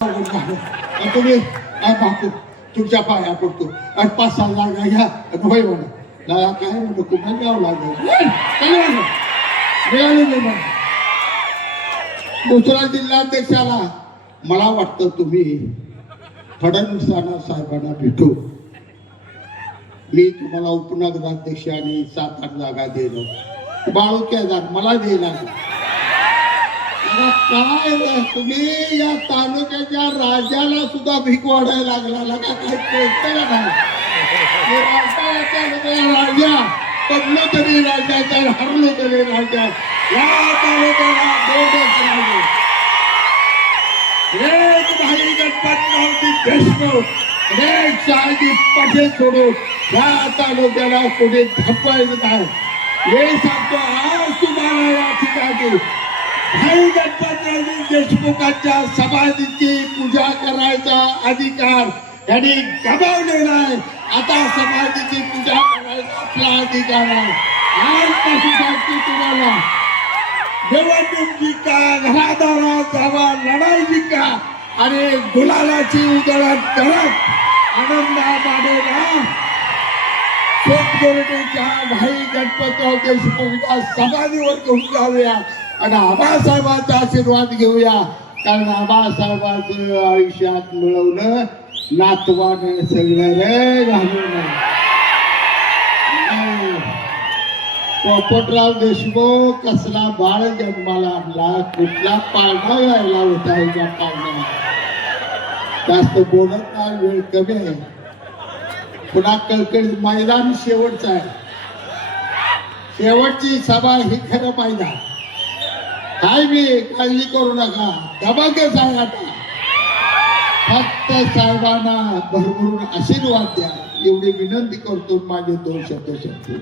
आणि तुम्ही बापू तुमच्या पाया पडतो. आणि पाच सहा घ्या होय म्हणा दादा काय म्हणतो? कुठं घ्यावं लागेल? नाही म्हणा दुसरा जिल्हाध्यक्षाला. मला वाटतं तुम्ही फडणवीसांना साहेबांना भेटू. मी तुम्हाला उपनगराध्यक्ष आणि सात आठ जागा देणार बाळू केदार मला देणार काय तुम्ही या तालुक्याच्या राजाला सुद्धा भीक वाढायला लागला. लागा काय कळतं नाही? राजा राजा. पडलो तरी राजा तर हरलो तरी राजा. या तालुक्याला दोनच राजे एक भाई गणपतरावजी देशमुख एक शहाजी पठे सोडून या तालुक्याला कोणी धपायचं नाही. हे सांगतो आज तुम्हाला या ठिकाणी. भाई गणपतरावजी देशमुखांच्या समाधीची पूजा करायचा अधिकार यांनी गमावलेला आहे. आता समाधीची पूजा करायचा आपला अधिकार आहे. आजपासून सांगते तुम्हाला? निवडणूक जिंका घरादारात जावा लढाई जिंका आणि गुलालाची उधळण करत आनंदा मानेला सोपगोरडेच्या भाई गणपतराव देशमुखच्या समाधीवर घेऊन जाऊया. आणि आबासाहेबांचा आशीर्वाद घेऊया. कारण आबासाहेबांचं आयुष्यात मिळवलं नातवानं सगळं रे घालवलं पोपटराव देशमुख कसला बाळ जन्माला आणला कुठला पाळणा यायला होता ह्याच्या पाळणा जास्त बोलत नाही वेळ कमी आहे. पुन्हा कळकळीत मैदान शेवटचं आहे. शेवटची सभा ही खरं मैदान. काय बी काळजी करू नका धबाके सांगा. फक्त साहेबांना भरभरून आशीर्वाद द्या. एवढी विनंती करतो माझे दोन शब्द शब्द.